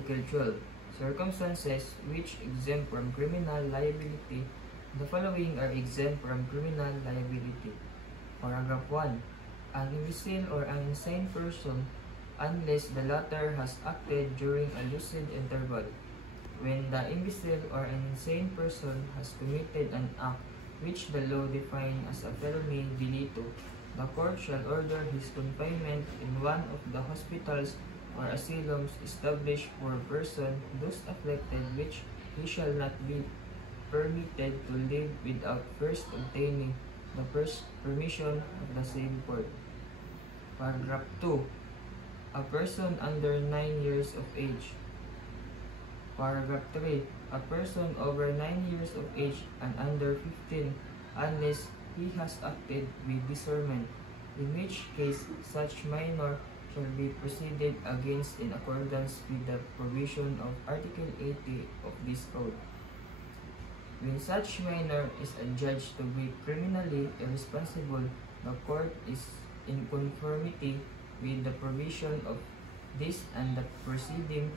Article 12. Circumstances which exempt from criminal liability. The following are exempt from criminal liability. Paragraph 1. An imbecile or an insane person, unless the latter has acted during a lucid interval. When the imbecile or an insane person has committed an act which the law defines as a felony delito, the court shall order his confinement in one of the hospitals or asylums established for a person thus afflicted, which he shall not be permitted to live without first obtaining the permission of the same court. Paragraph 2. A person under 9 years of age. Paragraph 3. A person over 9 years of age and under 15, unless he has acted with discernment, in which case such minor shall be proceeded against in accordance with the provision of Article 80 of this Code. When such minor is adjudged to be criminally irresponsible, the court is in conformity with the provision of this and the preceding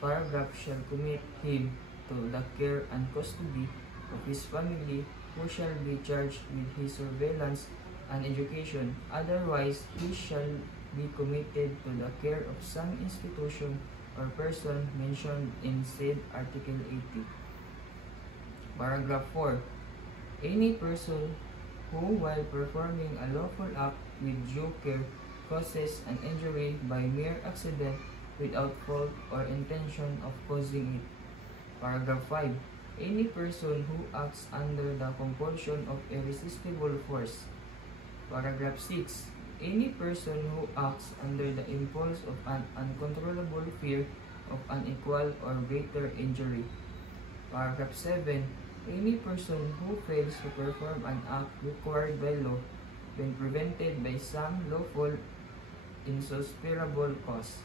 paragraph shall commit him to the care and custody of his family, who shall be charged with his surveillance and education. Otherwise, he shall be committed to the care of some institution or person mentioned in said Article 80. Paragraph 4. Any person who, while performing a lawful act with due care, causes an injury by mere accident without fault or intention of causing it. Paragraph 5. Any person who acts under the compulsion of irresistible force. Paragraph 6. Any person who acts under the impulse of an uncontrollable fear of unequal or greater injury. Paragraph 7. Any person who fails to perform an act required by law when prevented by some lawful insuperable cause.